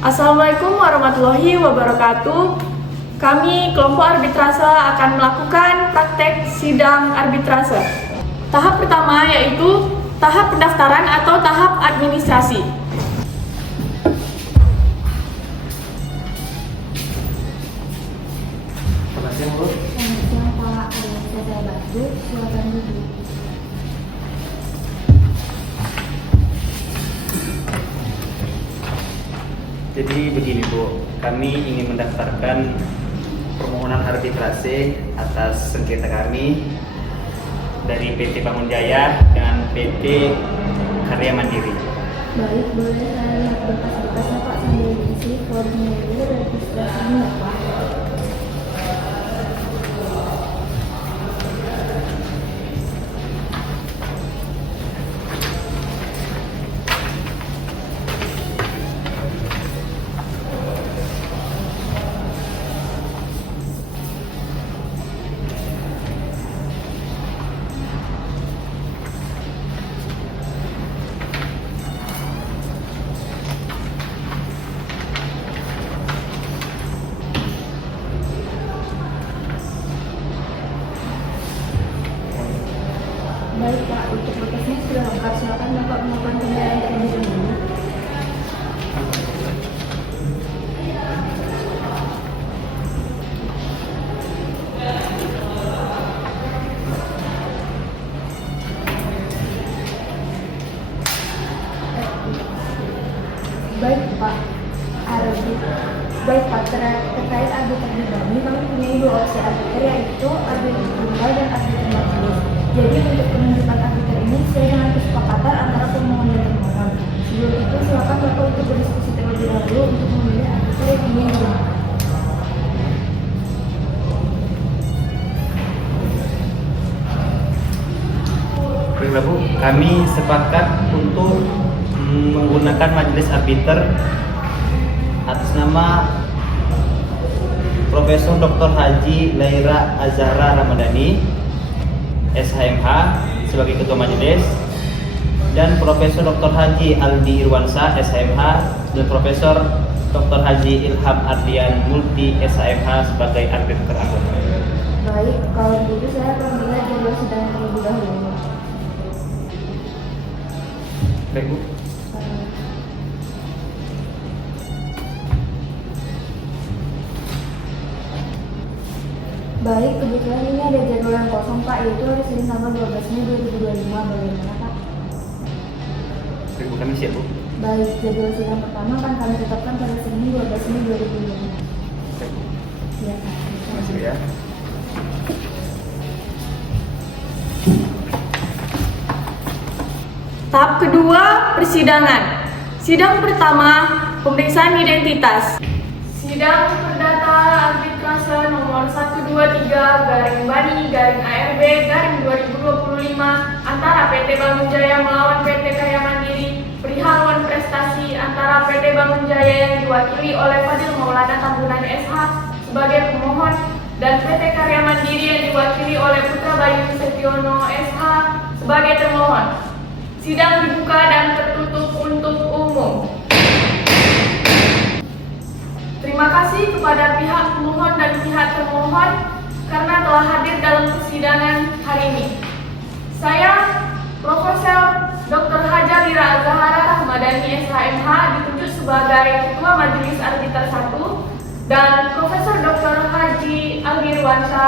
Assalamualaikum warahmatullahi wabarakatuh. Kami kelompok arbitrase akan melakukan praktek sidang arbitrase. Tahap pertama yaitu tahap pendaftaran atau tahap administrasi. Selamat siang, Bu. Selamat siang, Pak. Saya Batu. Silakan duduk. Jadi begini, Bu, kami ingin mendaftarkan permohonan arbitrase atas sengketa kami dari PT Bangun Jaya dengan PT Karya Mandiri. Baik, boleh saya lihat berkas-berkasnya, Pak, sambil diisi formulir registrasinya, Pak. Baik, Pak, untuk berkasnya sudah lengkap. Silakan Bapak melakukan pembayaran terlebih dahulu. Baik, Pak. Baik, Pak, terkait arbiter di kami punya dua opsi arbiter, yaitu arbiter tunggal dan arbiter majelis. Jadi untuk penunjukan arbiter ini sesuai dengan kesepakatan antara pemohon dan termohon. Sebelum itu silakan Bapak untuk berdiskusi terlebih dahulu untuk memilih arbiter yang ingin digunakan. Baiklah, Bu, kami sepakat untuk menggunakan majelis arbiter atas nama Profesor Dr. Haji Laira Azhara Ramadhani, SHMH sebagai ketua majelis, dan Profesor Dr. Haji Aldi Irwansa, SHMH, dan Profesor Dr. Haji Ilham Ardian Multi, SHMH sebagai arbiter anggota. Baik, kalau begitu saya akan melihat jadwal sidang terlebih dahulu. Baik, Bu. Baik, kebetulan ini ada jadwal yang kosong, Pak, yaitu hari Senin tanggal 12 Mei 2025. Bagaimana, Pak? Baik, Bu, kami siap, Bu. Baik, jadwal sidang pertama akan kami tetapkan pada Senin 12 Mei 2025. Baik, Bu. Ya, Pak. Terima kasih, ya. Tahap kedua, persidangan. Sidang pertama, pemeriksaan identitas. Sidang perdata arbitrase nomor 123-Bani-ARB-2025 antara PT Bangun Jaya melawan PT Karya Mandiri perihal wan prestasi antara PT Bangun Jaya yang diwakili oleh Fadil Maulana Tambunan SH sebagai pemohon dan PT Karya Mandiri yang diwakili oleh Putra Bayu Setiono SH sebagai termohon. Sidang dibuka dan tertutup untuk umum. Terima kasih kepada pihak pemohon dan pihak termohon karena telah hadir dalam persidangan hari ini. Saya, Profesor Dr. Haja Laira Azhara Ramadhani, SHMH, ditunjuk sebagai Ketua Majelis Arbiter 1 dan Profesor Dr. Haji Aldi Irwansa,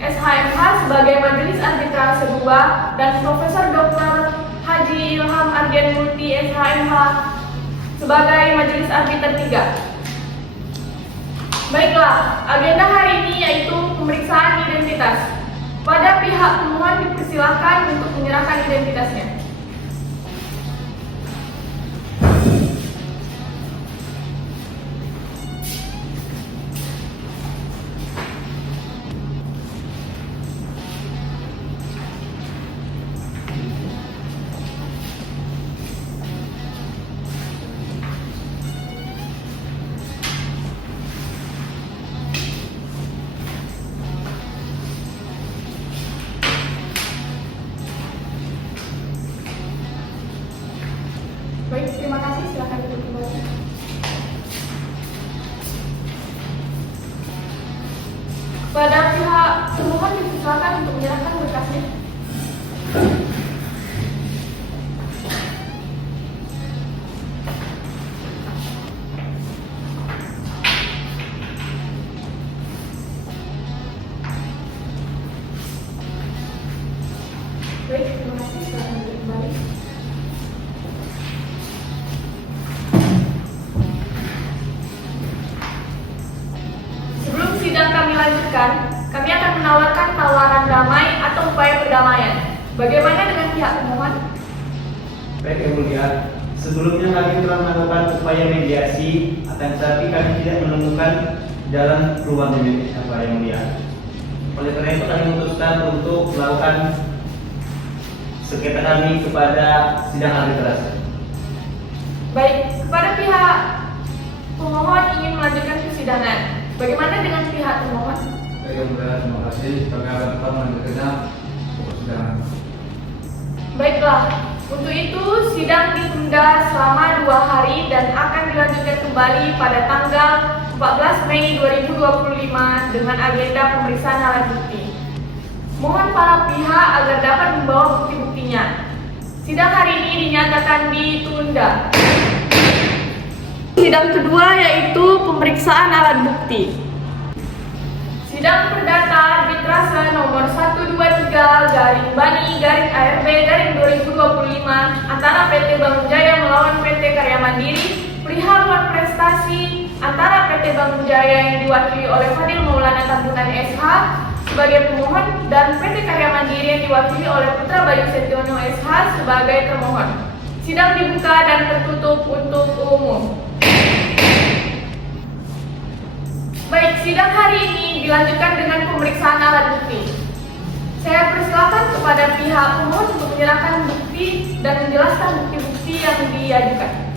SHMH, sebagai Majelis Arbitrase 2 dan Profesor Dr. Haji Ilham Ardian Multi, SHMH, sebagai Majelis Arbiter 3. Baiklah, agenda hari ini yaitu pemeriksaan identitas. Pada pihak pemohon dipersilakan untuk menyerahkan identitasnya. Pada pihak termohon dipersilakan untuk menyerahkan berkasnya. Baik, terima kasih. Silakan duduk kembali. Sebelum sidang kami lanjutkan, kami akan menawarkan tawaran damai atau upaya perdamaian. Bagaimana dengan pihak pemohon? Baik Yang Mulia, sebelumnya kami telah melakukan upaya mediasi, akan tetapi kami tidak menemukan jalan keluar dari Yang Mulia. Oleh karena itu kami memutuskan untuk melakukan sengketa kami kepada sidang arbitrase. Baik, kepada pihak pemohon ingin melanjutkan persidangan. Bagaimana dengan pihak termohon? Baik Yang Mulia, terima kasih. Kami akan tetap melanjutkannya ke persidangan. Baiklah, untuk itu sidang ditunda selama 2 hari dan akan dilanjutkan kembali pada tanggal 14 Mei 2025 dengan agenda pemeriksaan alat bukti. Mohon para pihak agar dapat membawa bukti-buktinya. Sidang hari ini dinyatakan ditunda. Sidang kedua yaitu pemeriksaan alat bukti. Sidang perdata arbitrase nomor 123-Bani-ARB-2025 antara PT Bangun Jaya melawan PT Karya Mandiri perihal luar prestasi antara PT Bangun Jaya yang diwakili oleh Fadil Maulana Tambunan SH sebagai pemohon dan PT Karya Mandiri yang diwakili oleh Putra Bayu Setiono SH sebagai termohon. Sidang dibuka dan tertutup untuk umum. Baik, sidang hari ini dilanjutkan dengan pemeriksaan alat bukti. Saya persilakan kepada pihak pemohon untuk menyerahkan bukti dan menjelaskan bukti-bukti yang diajukan.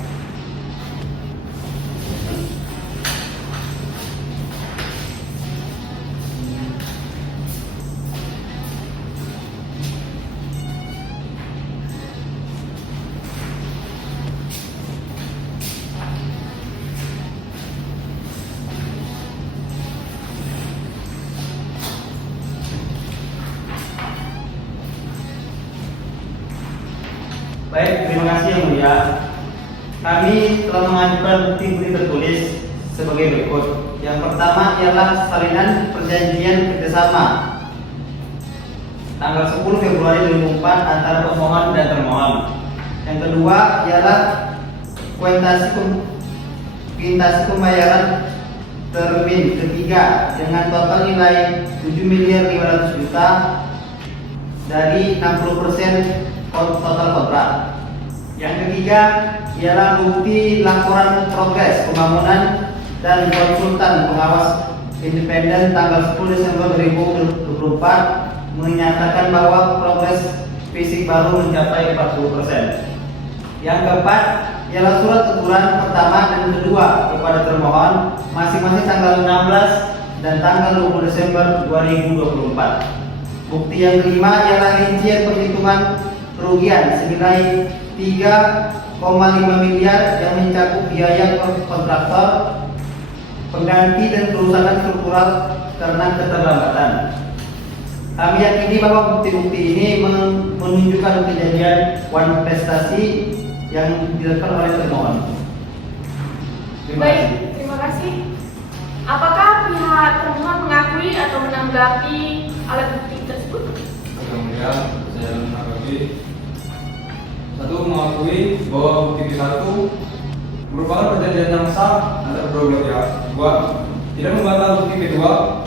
Baik, terima kasih Yang Mulia. Kami telah mengajukan bukti-bukti tertulis sebagai berikut. Yang pertama ialah salinan perjanjian kerjasama tanggal 10 Februari 2004 antara pemohon dan termohon. Yang kedua ialah kuitasi pembayaran termin ketiga dengan total nilai 7.500.000.000 dari 60% total kontrak. Yang ketiga ialah bukti laporan progres pembangunan dan konsultan pengawas independen tanggal 10 Desember 2024 menyatakan bahwa progres fisik baru mencapai 40%. Yang keempat ialah surat teguran pertama dan kedua kepada termohon masing-masing tanggal 16 dan tanggal 20 Desember 2024. Bukti yang kelima ialah rincian perhitungan kerugian senilai 3,5 miliar yang mencakup biaya kontraktor, pengganti dan kerusakan struktural karena keterlambatan. Kami yakini bahwa bukti-bukti ini menunjukkan kejadian wan prestasi yang dilakukan oleh termohon. Baik, terima kasih. Apakah pihak termohon mengakui atau menanggapi alat bukti tersebut? Kemudian saya menanggapi. Satu, mengakui bahwa bukti satu merupakan perjanjian yang sah antara kedua belah pihak. Dua, tidak membantah bukti kedua,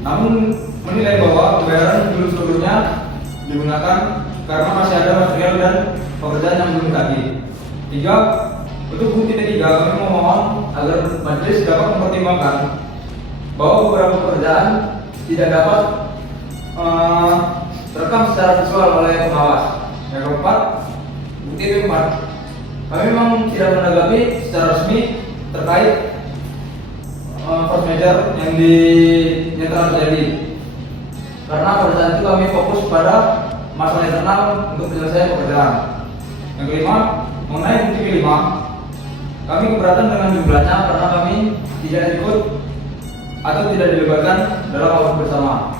namun menilai bahwa pembayaran dulu sebelumnya digunakan karena masih ada material dan pekerjaan yang belum tadi. Tiga, untuk bukti ketiga kami memohon agar majelis dapat mempertimbangkan bahwa beberapa pekerjaan tidak dapat terekam secara visual oleh pengawas. Yang keempat, bukti keempat, kami memang tidak menanggapi secara resmi terkait force majeure yang telah terjadi, karena pada saat itu kami fokus pada masalah internal untuk penyelesaian pekerjaan. Yang kelima, mengenai bukti kelima, kami keberatan dengan jumlahnya karena kami tidak ikut atau tidak dilibatkan dalam audit bersama.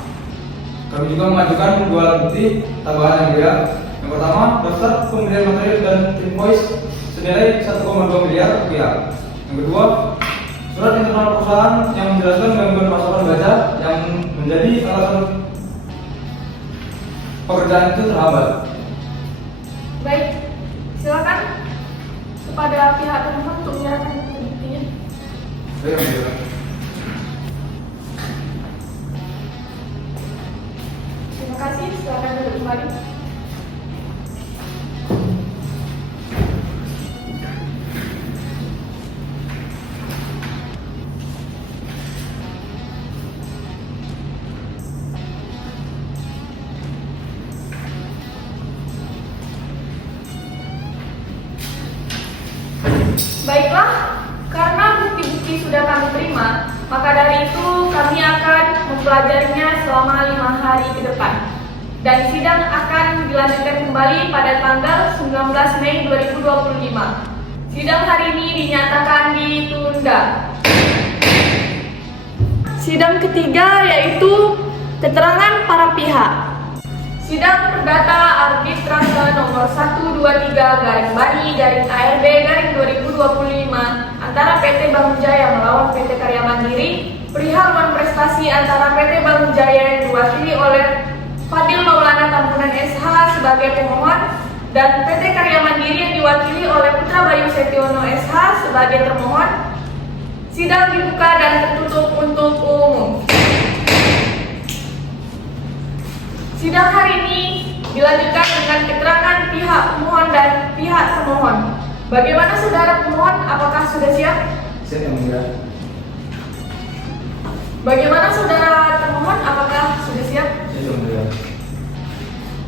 Kami juga mengajukan 2 alat bukti tambahan yang mulia. Yang pertama, daftar pembelian material dan invoice senilai 1,2 miliar rupiah. Yang kedua, surat internal perusahaan yang menjelaskan gangguan pasokan baja yang menjadi alasan pekerjaan itu terhambat. Baik, silakan kepada pihak pemohon untuk menyerahkan buktinya. Baik, Yang Mulia. Terima kasih, silakan duduk kembali. Baiklah, karena bukti-bukti sudah kami terima, maka dari itu kami akan mempelajarinya selama 5 hari ke depan. Dan sidang akan dilanjutkan kembali pada tanggal 19 Mei 2025. Sidang hari ini dinyatakan ditunda. Sidang ketiga yaitu keterangan para pihak. Sidang perdata arbitrase nomor 123-ARB-2025 antara PT Bangun Jaya melawan PT Karya Mandiri perihal non-prestasi antara PT Bangun Jaya yang diwakili oleh Fadil Maulana Tampunan SH sebagai pemohon dan PT Karya Mandiri yang diwakili oleh Putra Bayu Setiono SH sebagai termohon. Sidang dibuka dan tertutup untuk umum. Sidang hari ini dilanjutkan dengan keterangan pihak pemohon dan pihak termohon. Bagaimana saudara pemohon? Apakah sudah siap? Siap, Yang Mulia. Bagaimana saudara termohon? Apakah sudah siap? Siap, Yang Mulia.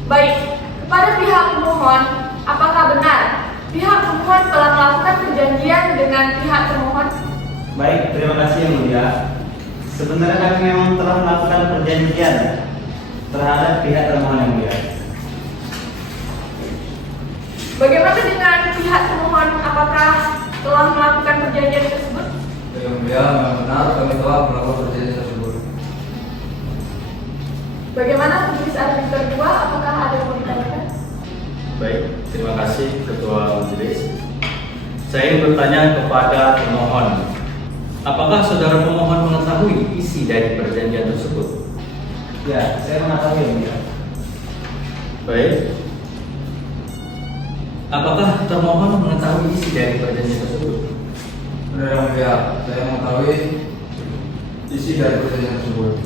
Baik, kepada pihak pemohon, apakah benar pihak pemohon telah melakukan perjanjian dengan pihak termohon? Baik, terima kasih Yang Mulia. Sebenarnya kami memang telah melakukan perjanjian terhadap pihak termohon Yang Mulia. Bagaimana dengan pihak termohon? Apakah telah melakukan perjanjian tersebut? Yang Mulia, memang benar kami telah melakukan perjanjian tersebut. Bagaimana majelis arbiter 2? Apakah ada yang mau ditanyakan? Baik, terima kasih Ketua Majelis. Saya ingin bertanya kepada pemohon. Apakah saudara pemohon mengetahui isi dari perjanjian tersebut? Ya, saya mengetahui Yang Mulia. Baik. Apakah termohon mengetahui isi dari perjanjian tersebut? Benar, Yang Mulia, saya mengetahui isi dari perjanjian tersebut.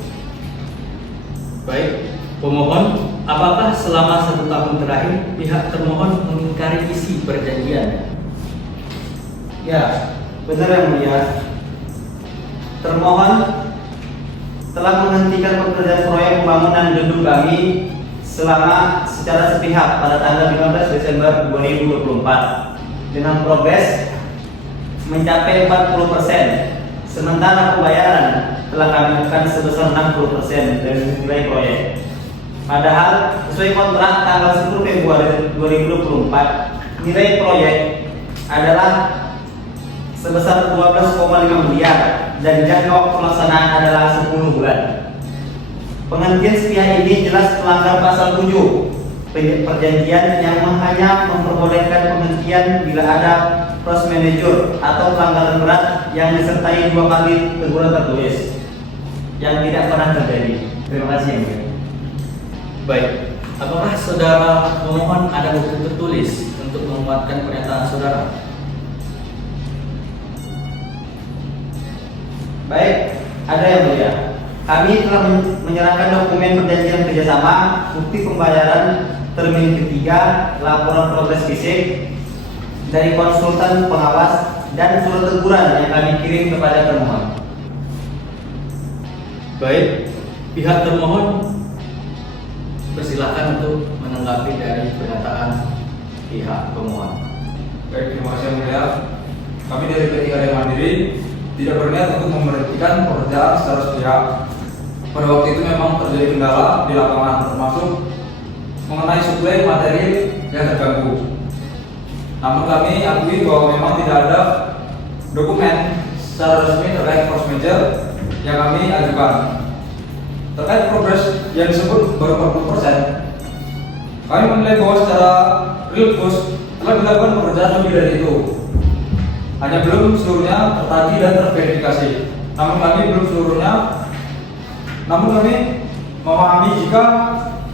Baik, pemohon, apakah selama 1 tahun terakhir pihak termohon mengingkari isi perjanjian? Ya, benar Yang Mulia. Termohon telah menghentikan pekerjaan proyek pembangunan gedung kami secara sepihak pada tanggal 15 Desember 2024 dengan progres mencapai 40%, sementara pembayaran telah kami lakukan sebesar 60% dari nilai proyek. Padahal sesuai kontrak tanggal 10 Februari 2024, nilai proyek adalah sebesar 12,5 miliar dan jangka waktu pelaksanaan adalah 10 bulan. Penghentian sepihak ini jelas melanggar pasal 7 perjanjian yang hanya memperbolehkan penghentian bila ada force majeure atau pelanggaran berat yang disertai 2 kali teguran tertulis yang tidak pernah terjadi. Terima kasih Yang Mulia. Baik, apakah saudara pemohon ada bukti tertulis untuk menguatkan pernyataan saudara? Baik, ada Yang Mulia. Kami telah menyerahkan dokumen perjanjian kerjasama, bukti pembayaran termin ketiga, laporan progres fisik dari konsultan pengawas dan surat teguran yang kami kirim kepada termohon. Baik, pihak termohon persilakan untuk menanggapi dari pernyataan pihak pemohon. Baik, terima kasih Yang Mulia. Kami dari PT Karya Mandiri tidak berniat untuk memberhentikan pekerjaan secara sepihak. Pada waktu itu memang terjadi kendala di lapangan, termasuk mengenai suplai materi yang terganggu. Namun kami akui bahwa memang tidak ada dokumen secara resmi terkait force majeure yang kami ajukan. Terkait progres yang disebut baru 40%, kami menilai bahwa secara real cost telah dilakukan pekerjaan lebih dari itu. Hanya belum seluruhnya tertagih dan terverifikasi. Namun kami memahami jika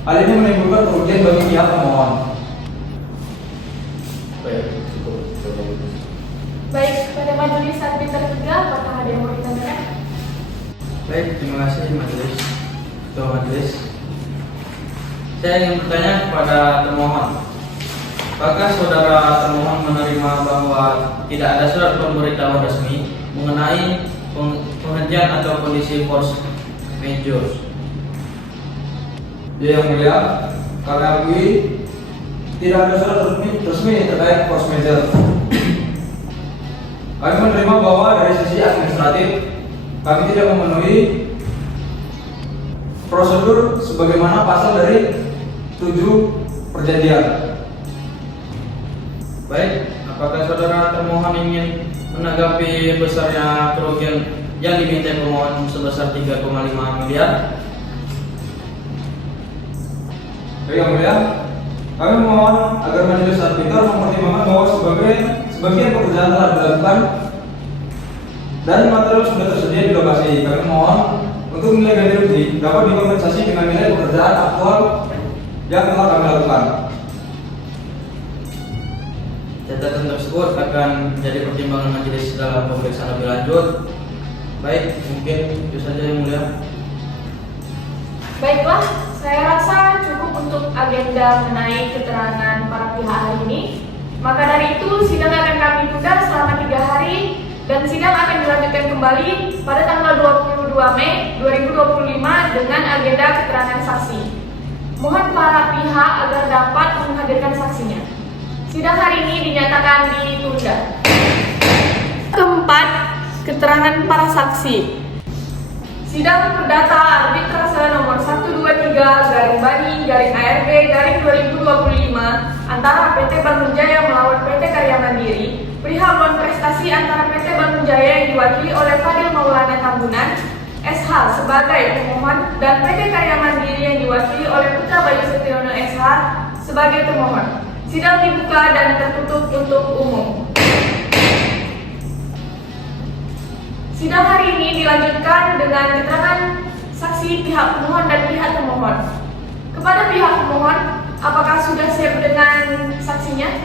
hal ini menimbulkan kerugian bagi pihak pemohon. Baik, pada majelis arbiter 3, apakah ada yang mau ditanyakan? Baik, terima kasih majelis. Ketua majelis. Saya ingin bertanya kepada termohon. Apakah saudara termohon menerima bahwa tidak ada surat pemberitahuan resmi mengenai penghentian atau kondisi force majeure? Ya, yang mulia, kami akui tidak ada surat resmi terkait force majeure. Kami menerima bahwa dari sisi administratif kami tidak memenuhi prosedur sebagaimana pasal dari 7 perjanjian. Baik, apakah saudara termohon ingin menanggapi besarnya kerugian yang diminta pemohon sebesar 3,5 miliar? Yang mulia, kami memohon agar majelis arbiter mempertimbangkan bahwa sebagian pekerjaan telah dilakukan dan material sudah tersedia di lokasi. Kami mohon untuk nilai ganti rugi dapat dikompensasi dengan nilai pekerjaan aktual yang telah kami lakukan. Catatan tersebut akan menjadi pertimbangan majelis dalam pemeriksaan lebih lanjut. Baik, mungkin itu saja yang mulia. Baiklah, saya rasa cukup untuk agenda mengenai keterangan para pihak hari ini. Maka dari itu, sidang akan kami tunda selama 3 hari dan sidang akan dilanjutkan kembali pada tanggal 22 Mei 2025 dengan agenda keterangan saksi. Mohon para pihak agar dapat menghadirkan saksinya. Sidang hari ini dinyatakan ditunda. Keempat, keterangan para saksi. Sidang perdata arbitrase nomor 123/ARB/2025 antara PT Bangun Jaya melawan PT Karya Mandiri perihal loan prestasi antara PT Bangun Jaya yang diwakili oleh Fadil Maulana Tambunan SH sebagai pemohon dan PT Karya Mandiri yang diwakili oleh Putra Bayu Setiono SH sebagai pemohon. Sidang dibuka dan tertutup untuk umum. Sidang hari ini dilanjutkan dengan keterangan saksi pihak pemohon dan pihak termohon. Kepada pihak pemohon, apakah sudah siap dengan saksinya?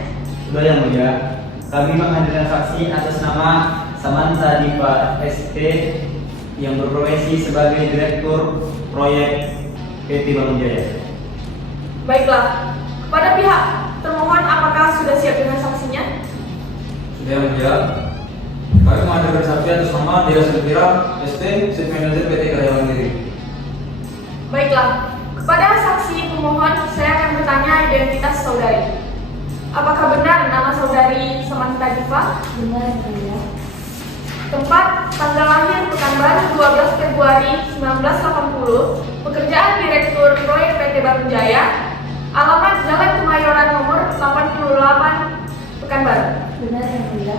Sudah yang mulia, kami menghadirkan saksi atas nama Samantha Dipa SP yang berprofesi sebagai Direktur Proyek PT Bangun Jaya. Baiklah, kepada pihak termohon apakah sudah siap dengan saksinya? Sudah yang mulia, kami menghadirkan saksi atas nama Dia Silvira ST, Chief Manager PT Karya Mandiri. Baiklah, kepada saksi pemohon saya akan bertanya identitas saudari. Apakah benar nama saudari Samantha Dipa? Benar, ya. Tempat, tanggal lahir Pekanbaru 12 Februari 1980, pekerjaan Direktur Proyek PT Bangun Jaya, alamat Jalan Kemayoran nomor 88 Pekanbaru. Benar, ya.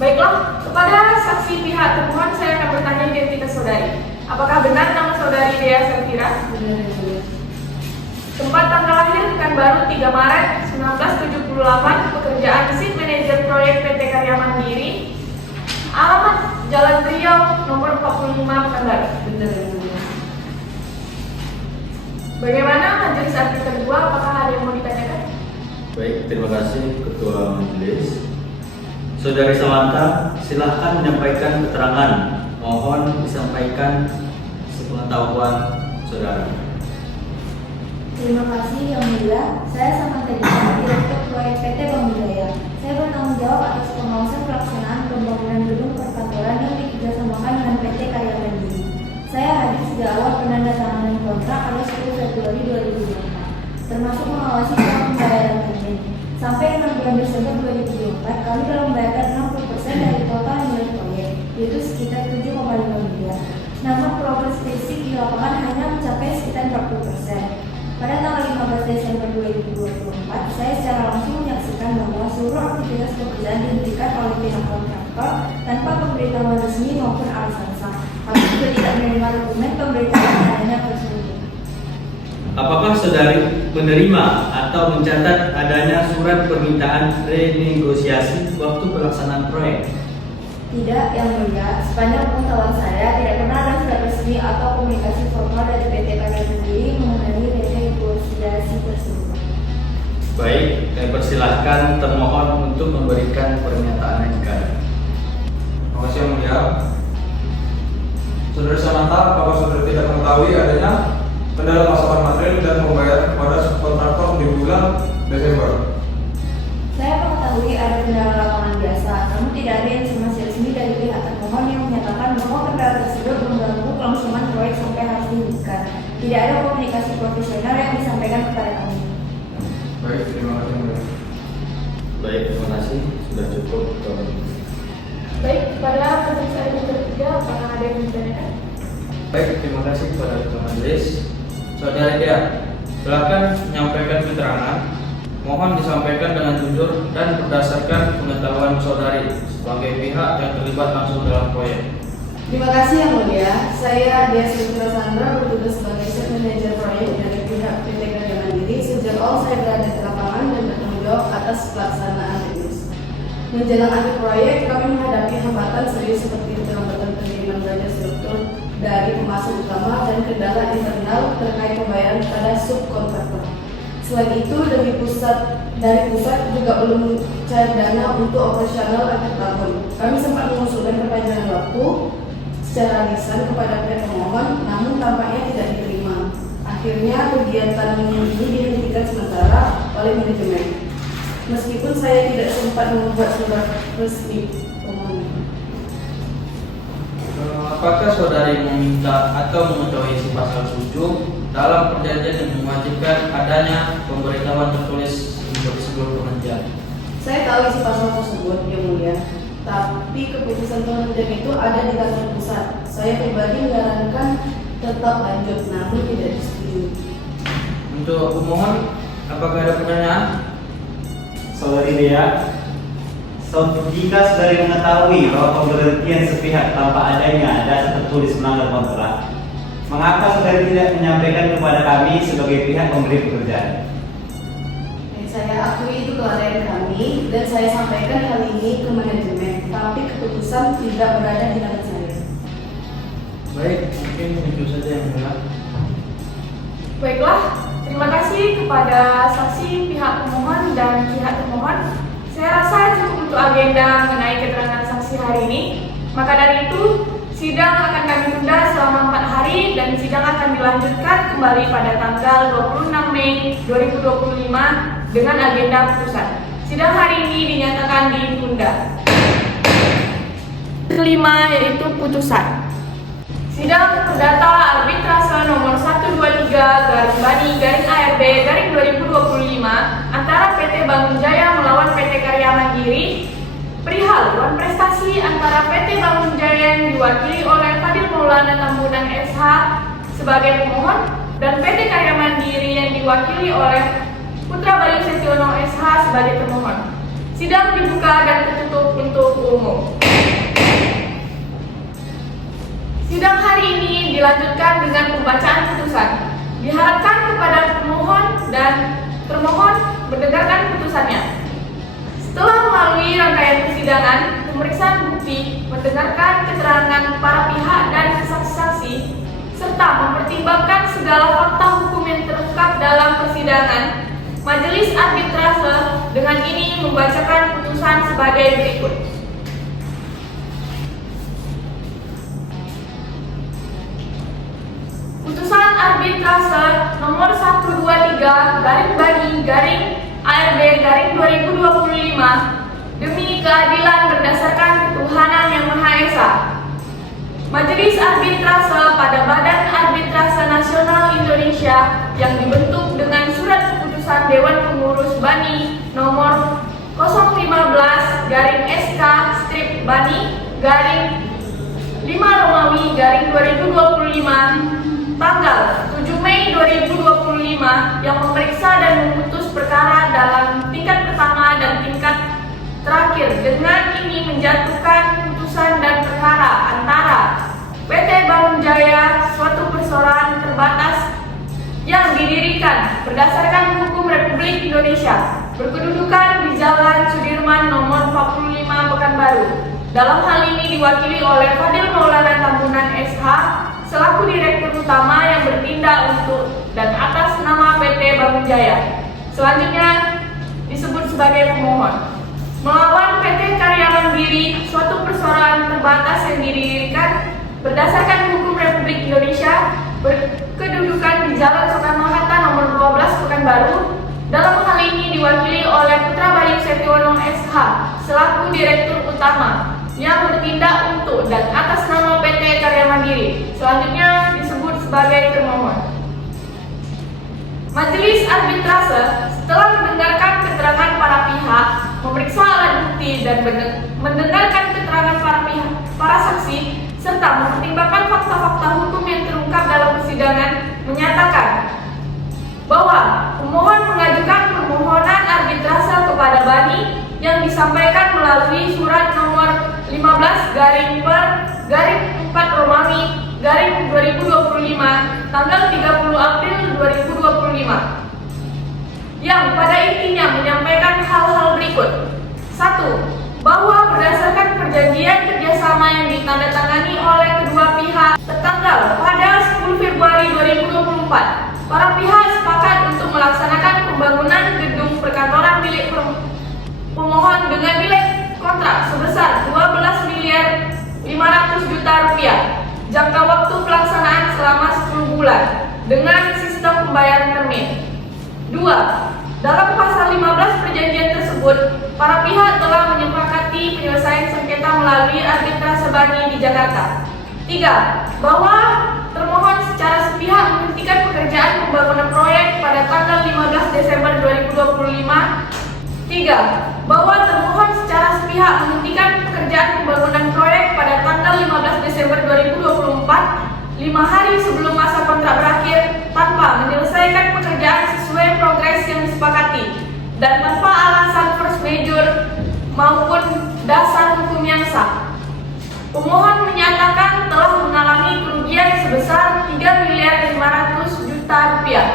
Baiklah, kepada saksi pihak termohon saya akan bertanya identitas saudari. Apakah benar nama saudari Dea Silvira? Benar, ya. Tempat, tanggal lahir Pekanbaru 3 Maret 1978, pekerjaan Chief Manager Proyek PT Karya Mandiri, alamat Jalan Riau nomor 45 Pekanbaru. Benar, ya. Bagaimana majelis arbiter 2? Apakah ada yang mau ditanyakan? Baik, terima kasih Ketua Majelis. Saudari Samantha, silahkan menyampaikan keterangan. Mohon disampaikan sepengetahuan saudara. Terima kasih yang mulia. Saya Samantha Dipa, Direktur Proyek PT Bangun Jaya. Saya bertanggung jawab atas pengawasan pelaksanaan pembangunan gedung perkantoran yang dikerjasamakan dengan PT Karya Mandiri. Saya hadir sejak awal penandatanganan kontrak pada 10 Februari 2024, termasuk mengawasi proses pembayaran payment. Sampai 6 bulan Desember 2024, kami telah membayarkan 60% dari total nilai proyek, yaitu sekitar 7,5 miliar. Namun progres fisik di lapangan hanya mencapai sekitar 40%. Pada tanggal 15 Desember 2024, saya secara langsung menyaksikan bahwa seluruh aktivitas pekerjaan dihentikan oleh pihak kontraktor tanpa pemberitahuan resmi maupun alasan sah. Hal dokumen pemberitahuan adanya perselingkuhan. Apakah saudari menerima atau mencatat adanya surat permintaan renegosiasi waktu pelaksanaan proyek? Tidak, Yang Mulia. Sepanjang pengetahuan saya, tidak pernah ada surat resmi atau komunikasi formal dari PT kami sendiri mengenai renegosiasi tersebut. Baik, kami persilahkan termohon untuk memberikan pernyataan jika ada. Terima kasih Yang Mulia. Saudara Samantha, apakah saudara tidak mengetahui adanya kendala pasokan material dan pembayaran kepada subkontraktor di bulan Desember? Saya mengetahui ada kendala lapangan biasa, namun tidak ada informasi resmi dari pihak termohon yang menyatakan bahwa kendala tersebut mengganggu kelangsungan proyek sampai harus dihentikan. Tidak ada komunikasi profesional yang disampaikan kepada kami. Baik, terima kasih Yang Mulia. Baik, terima kasih. Sudah cukup. Baik, pada pemeriksaan yang ketiga, apakah ada yang ditanyakan? Baik, terima kasih kepada Ketua Majelis. Saudara Dia, silakan menyampaikan keterangan. Mohon disampaikan dengan jujur dan berdasarkan pengetahuan saudari sebagai pihak yang terlibat langsung dalam proyek. Terima kasih Yang Mulia. Saya Dia Sutra Sandra bertugas sebagai Chef Manager Proyek dari pihak PT Karya Mandiri. Sejak awal saya berada di lapangan dan bertanggung jawab atas pelaksanaan teknis. Menjelang akhir proyek, kami menghadapi hambatan serius seperti keterlambatan pengiriman belanja struktur dari pemasok utama dan kendala internal terkait pembayaran pada subkontraktor. Selain itu, dari pusat juga belum cair dana untuk operasional akhir tahun. Kami sempat mengusulkan perpanjangan waktu secara lisan kepada pihak pemohon, namun tampaknya tidak diterima. Akhirnya kegiatan ini dihentikan sementara oleh manajemen. Meskipun saya tidak sempat membuat surat resmi pemohon. Apakah saudari meminta atau mengetahui isi pasal 7 dalam perjanjian yang mewajibkan adanya pemberitahuan tertulis untuk sebelum penghentian? Saya tahu isi pasal tersebut, Yang Mulia. Tapi keputusan penghentian itu ada di kantor pusat. Saya pribadi menyarankan tetap lanjut, namun tidak disetujui. Untuk pemohon, apakah ada pertanyaan? Saudari Dea, jika saudari mengetahui bahwa pemberhentian sepihak tanpa adanya data tertulis melanggar kontrak, mengapa saudari tidak menyampaikan kepada kami sebagai pihak pemberi pekerjaan? Saya akui itu kelalaian kami dan saya sampaikan hal ini ke manajemen, tapi keputusan tidak berada di tangan saya. Baik, mungkin itu saja yang mulia. Baiklah, terima kasih kepada saksi pihak pemohon dan pihak termohon. Saya rasa cukup untuk agenda mengenai keterangan saksi hari ini. Maka dari itu, sidang akan kami tunda selama 4 hari dan sidang akan dilanjutkan kembali pada tanggal 26 Mei 2025 dengan agenda putusan. Sidang hari ini dinyatakan ditunda. Kelima yaitu putusan. Sidang perdata arbitrase nomor 123/Bani/ARB/2025 antara PT Bangun Jaya melawan PT Karya Mandiri perihal dewan prestasi antara PT Bangun Jaya yang diwakili oleh Fadil Maulana Tambunan SH sebagai pemohon dan PT Karya Mandiri yang diwakili oleh Putra Bayu Setiono SH sebagai termohon. Sidang dibuka dan tertutup untuk umum. Sidang hari ini dilanjutkan dengan pembacaan putusan. Diharapkan kepada pemohon dan termohon mendengarkan putusannya. Setelah melalui rangkaian persidangan, pemeriksaan bukti, mendengarkan keterangan para pihak dan saksi-saksi, serta mempertimbangkan segala fakta hukum yang terungkap dalam persidangan, Majelis Arbitrase dengan ini membacakan putusan sebagai berikut. Putusan arbitrase nomor 123/Bani/ARB/2025 demi keadilan berdasarkan ketuhanan yang Maha Esa. Majelis Arbitrase pada Badan Arbitrase Nasional Indonesia yang dibentuk dengan surat keputusan Dewan Pengurus Bani nomor 015-SK-Bani-5 tanggal 7 Mei 2025 yang memeriksa dan memutus perkara dalam tingkat pertama dan tingkat terakhir dengan ini menjatuhkan putusan dan perkara antara PT Bangun Jaya berdasarkan Hukum Republik Indonesia, berkedudukan di Jalan Sudirman nomor 45 Pekanbaru. Dalam hal ini diwakili oleh Fadil Maulana Tambunan SH selaku Direktur Utama yang bertindak untuk dan atas nama PT Bangun Jaya. Selanjutnya disebut sebagai pemohon. Melawan PT Karya Mandiri, suatu persoalan terbatas yang didirikan berdasarkan Hukum Republik Indonesia, berkedudukan di Jalan Soekarno-Hatta nomor 12 Pekanbaru. Dalam hal ini diwakili oleh Putra Bayu Setiono SH selaku Direktur Utama yang bertindak untuk dan atas nama PT Karya Mandiri. Selanjutnya disebut sebagai termohon. Majelis arbitrase setelah mendengarkan keterangan para pihak, memeriksa alat bukti dan mendengarkan keterangan para saksi serta mempertimbangkan fakta-fakta hukum yang terungkap dalam persidangan, menyatakan bahwa pemohon mengajukan permohonan arbitrase kepada Bani yang disampaikan melalui surat nomor 15-4/2025 tanggal 30 April 2025 yang pada intinya menyampaikan hal-hal berikut. 1. Bahwa berdasarkan perjanjian kerjasama yang ditandatangani oleh kedua pihak tertanggal pada 10 Februari 2024, para pihak sepakat untuk melaksanakan pembangunan gedung perkantoran milik pemohon dengan nilai kontrak sebesar 12.500.000.000 rupiah. Jangka waktu pelaksanaan selama 10 bulan dengan sistem pembayaran termin. 2. Dalam pasal 15 perjanjian tersebut, para pihak telah menyepakati penyelesaian sengketa melalui arbitrase Bani di Jakarta. 3. Bahwa termohon secara sepihak menghentikan pekerjaan pembangunan proyek pada tanggal 15 Desember 2025. 3. Bahwa termohon secara sepihak menghentikan pekerjaan pembangunan proyek pada tanggal 15 Desember 2024, 5 hari sebelum masa kontrak berakhir, tanpa menyelesaikan pekerjaan sesuai progres yang disepakati dan tanpa alasan force majeure maupun dasar hukum yang sah. Pemohon menyatakan telah mengalami kerugian sebesar 3.500.000.000 rupiah.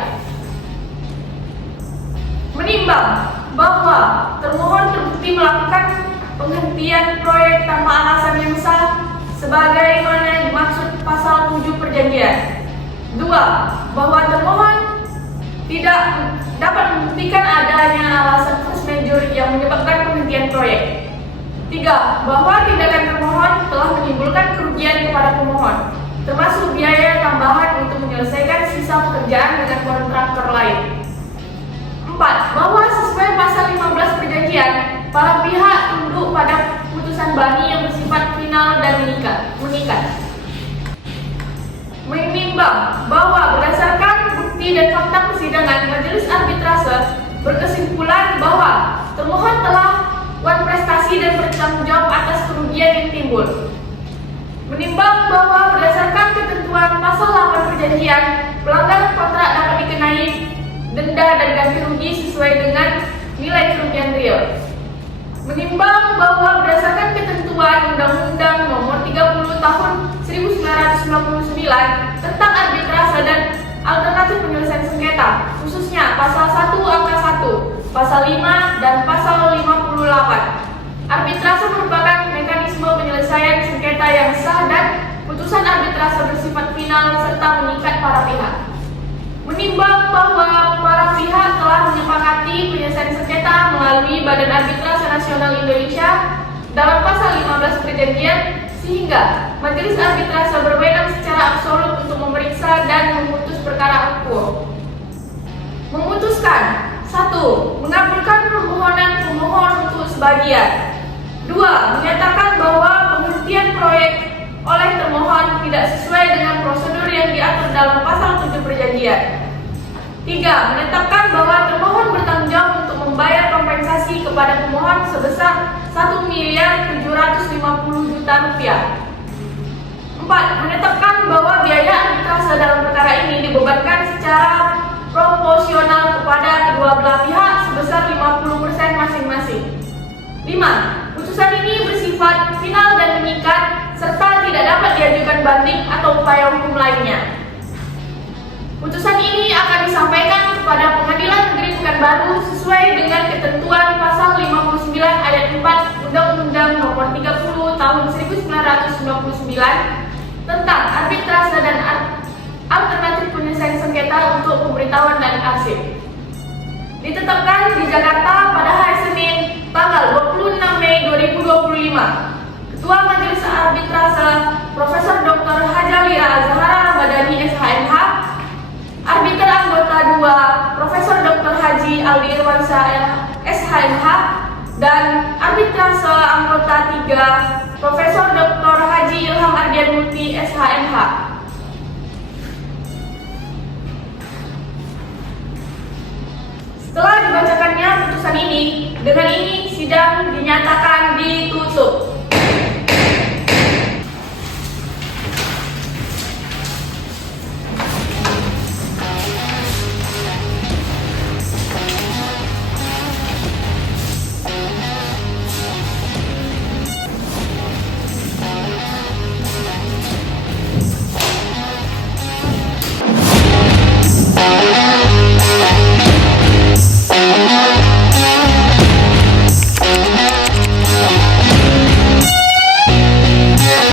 Menimbang bahwa termohon terbukti melakukan penghentian proyek tanpa alasan yang sah sebagaimana dimaksud pasal 7 perjanjian. 2. Bahwa termohon tidak dapat membuktikan adanya alasan force majeure yang menyebabkan penghentian proyek. 3. Bahwa tindakan termohon telah menimbulkan kerugian kepada pemohon, termasuk biaya tambahan untuk menyelesaikan sisa pekerjaan dengan kontraktor lain. 4. Bahwa sesuai pasal 15 perjanjian, para pihak tunduk pada putusan Bani yang bersifat final dan mengikat. Menimbang bahwa berdasarkan bukti dan fakta persidangan, majelis arbitrase berkesimpulan bahwa termohon telah prestasi dan bertanggung jawab atas kerugian yang timbul. Menimbang bahwa berdasarkan ketentuan pasal 8 perjanjian, pelanggar kontrak dapat dikenai denda dan ganti rugi sesuai dengan nilai kerugian real. Menimbang bahwa berdasarkan ketentuan Undang-Undang Nomor 30 Tahun 1999 tentang arbitrase dan alternatif penyelesaian sengketa, khususnya pasal 1 angka 1, pasal 5 dan pasal 58. Arbitrase merupakan mekanisme penyelesaian sengketa yang sah dan putusan arbitrase bersifat final serta mengikat para pihak. Menimbang bahwa para pihak telah menyepakati penyelesaian sengketa melalui Badan Arbitrase Nasional Indonesia dalam pasal 15 perjanjian, sehingga majelis arbitrase berwenang secara absolut untuk memeriksa dan memutus perkara akuo. Memutuskan: 1. Mengabulkan permohonan pemohon untuk sebagian. 2. Menyatakan bahwa penghentian proyek oleh termohon tidak sesuai dengan prosedur yang diatur dalam pasal 7 perjanjian. 3. Menetapkan bahwa termohon bertanggung jawab untuk membayar kompensasi kepada pemohon sebesar 1.750.000.000 rupiah. 4. Menetapkan bahwa biaya arbitrase dalam perkara ini dibebankan secara proporsional kepada kedua belah pihak sebesar 50% masing-masing. 5. Putusan ini bersifat final dan mengikat serta tidak dapat diajukan banding atau upaya hukum lainnya. Putusan ini akan disampaikan kepada Pengadilan Negeri Pekanbaru sesuai dengan ketentuan pasal 59 ayat 4 Undang-Undang Nomor 30 Tahun 1999 tentang arbitrase dan alternatif penyelesaian sengketa untuk pemberitahuan dan arsip. Ditetapkan di Jakarta pada hari Senin tanggal 26 Mei 2025. Ketua Majelis Arbitrase Profesor Dr. Hajali Azhara Ramadhani SHMH, Arbiter Anggota 2 Profesor Dr. Haji Aldi Irwansa SHMH, dan Arbitrase Anggota 3 Profesor Dr. Haji Ilham Ardian Multi SHMH. Setelah dibacakannya putusan ini, dengan ini sidang dinyatakan